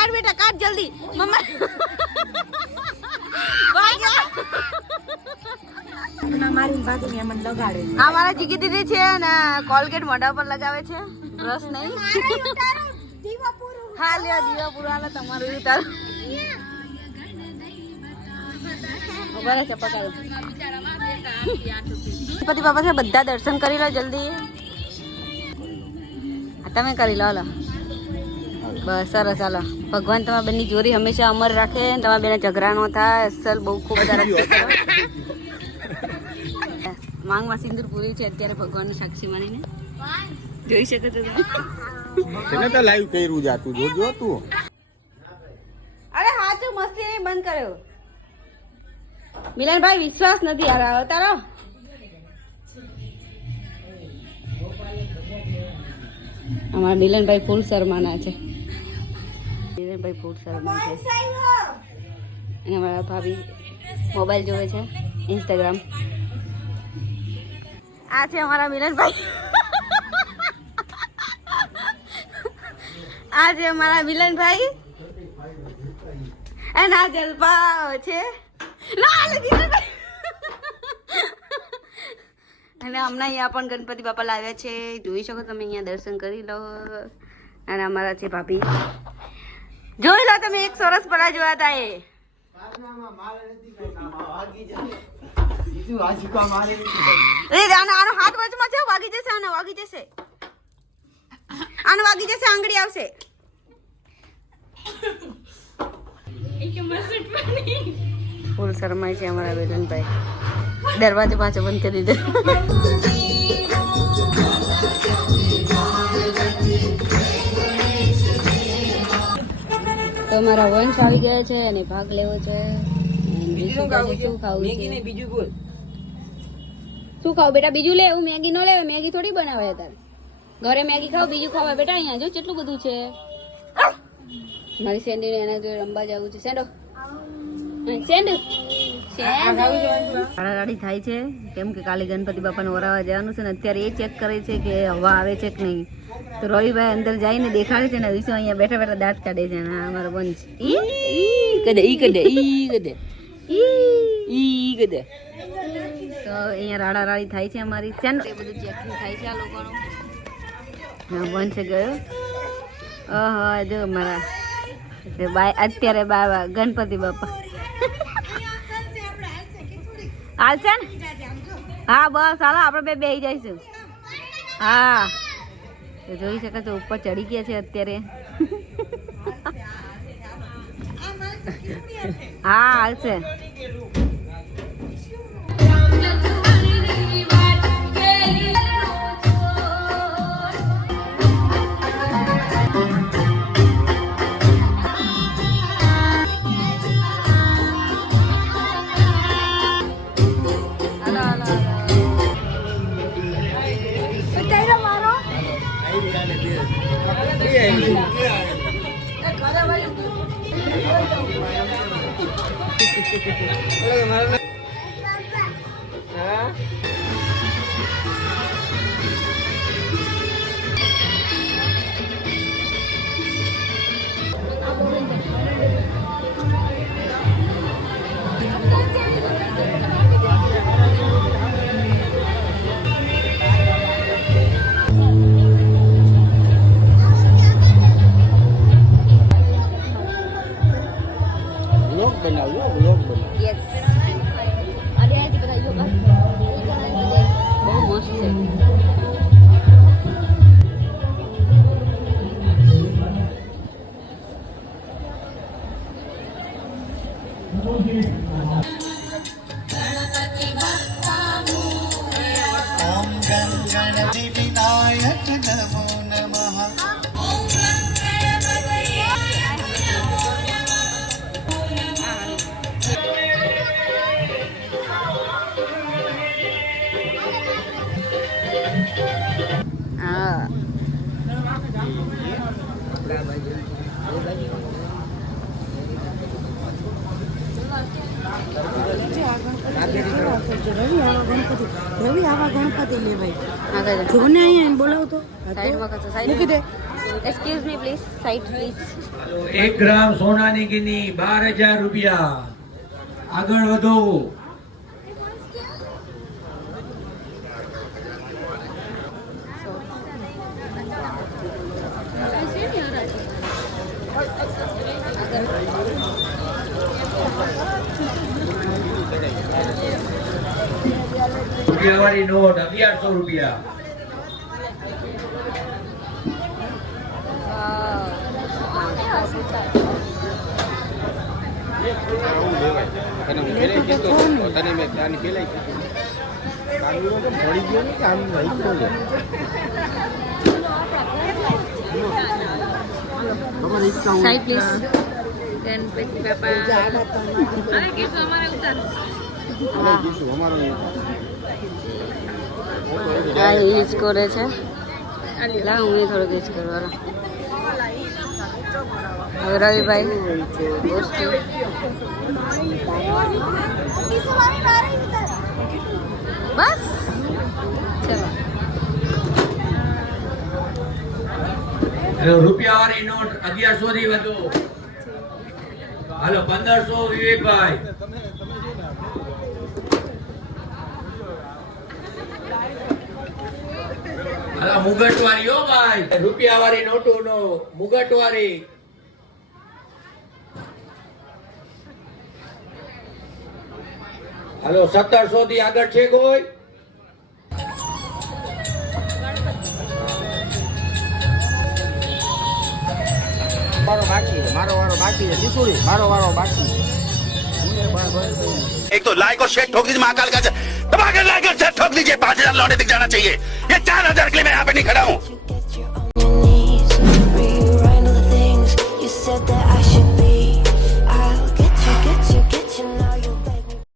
કાઢ બેટા કાઢ જલ્દી મમ્મા મારી ભાગીને મને લગાડે. આ મારા જીગી દીદી છે ને કોલગેટ મોઢા પર લગાવે છે બ્રશ નહીં. હા લ્યો દીવા પૂરો હાલે તમારું ઉતાર. ઉભા રહે ચપકારો. ગણપતિ બાપા છે બધા દર્શન કરી લો જલ્દી. તમે કરી લો હાલો. બસ સરસ ચાલો. ભગવાન તમારા બેનની જોરી હંમેશા અમર રાખે. તમારા બેને ઝઘડા ન થાય. અસલ બહુ ખૂબ સરસ. માંગમાં સિંદૂર પૂરી છે અત્યારે ભગવાનનું સાક્ષી માનીને જોઈ શકે તો તેને તો લાઈવ કર્યું જાતું જોજો તું. અરે હાચું મસ્તી નહીં બંધ કર્યો. મિલનભાઈ વિશ્વાસ નથી આવે તારો. અમારા મિલનભાઈ ફૂલ શર્માના છે. મિલનભાઈ ફૂલ શર્મા છે અને અમારા ભાભી મોબાઈલ જોવે છે ઇન્સ્ટાગ્રામ. આ છે અમારા મિલનભાઈ. આ છે અમારા મિલનભાઈ અને આ જલપા છે અને હમણાં અહીંયા પણ ગણપતિ બાપા લાવ્યા છે. જોઈ શકો તમે અહીંયા દર્શન કરી લો. અને અમારા છે ભાભી. જોઈ લો તમે એક સરસ પડા જોયા હતા એ. આનો હાથ વચમાં છે વાગી જશે. આનો વાગી જશે. આનો વાગી જશે આંગળી આવશે. ફૂલ શરમાય છે અમારા બેટનભાઈ. દરવાજો પાછો બંધ કરી દીધો. તો અમારા વંશ આવી ગયા છે અને ભાગ લેવો છે. શું ખાવું છે? શું ખાવ બેટા? બીજું લે. હું મેગી નો લેવે. મેગી થોડી બનાવે તારે. ઘરે મેગી ખાવ બીજું ખાવા બેટા. અહીંયા જો કેટલું બધું છે. મારી સેન્ડી એના જોડે રમવા જવું છે. સેન્ડો સેન્ડ રાડારાડી થાય છે કેમ કે કાલે ગણપતિ બાપાને ઓરાવા જવાનું છે ને અત્યારે એ ચેક કરે છે કે હવા આવે છે કે નહીં. તો રવિભાઈ અંદર જઈને દેખાડે છે ને વિશો અહીંયા બેઠા બેઠા દાંત કાઢે છે. ને અમારો બંધ કદે ઈ કદે ઈ કદે ઈ કદે. તો અહીંયા રાડારાડી થાય છે અમારી. સેન્ડ એ બધું ચેકિંગ થાય છે આ લોકોનું. બંધ છે ગયો. ઓહો જો મારા બાય અત્યારે બાબા ગણપતિ બાપા હાલશે ને. હા બસ હાલો આપણે બે બેસી જઈશું. હા તો જોઈ શકે છે ઉપર ચડી ગયા છે અત્યારે. હા હાલશે. રવિ આવા ગણપતિ લેવાય. જોને અહીંયા બોલાવતો મૂકી દે. Excuse me please, side please. 1 gram સોનાની ગીની 12,000 રૂપિયા. આગળ વધો. રૂપિયાવાળી નોટ 1100 રૂપિયા. તને હું પહેલા કીધો તને મેં ત્યાંની પહેલા કીધું કાનૂનો તો મળી ગયો ને કે આમ નહીં ખોલે સાઈડ પ્લીઝ. ગણપતિ બાપા. કીધું અમારો આ હિચ કરે છે. લા હું થોડો ગેસ કરવાનો. હવે રવિભાઈ ગોષ્ઠી. બસ ચલો. રૂપિયાવાળી નોટ 1100 થી વધુ. હાલો 1500 વિવેકભાઈ. હાલો મુગટવાળી હો ભાઈ. રૂપિયાવાળી નોટો નો મુગટવાળી. હાલો 1700 થી આગળ છે કોઈ? મારો બાકી છે મારો વારો બાકી છે દીકુડી મારો વારો બાકી છે एक तो लाइक और शेयर ठोक दीजिए महाकाल का दबाकर लाइक और शेयर ठोक दीजिए 5,000 लौटे दिख जाना चाहिए ये 4,000 के लिए मैं यहाँ पे नहीं खड़ा हूँ Get you on your knees, rewrite all the things you said that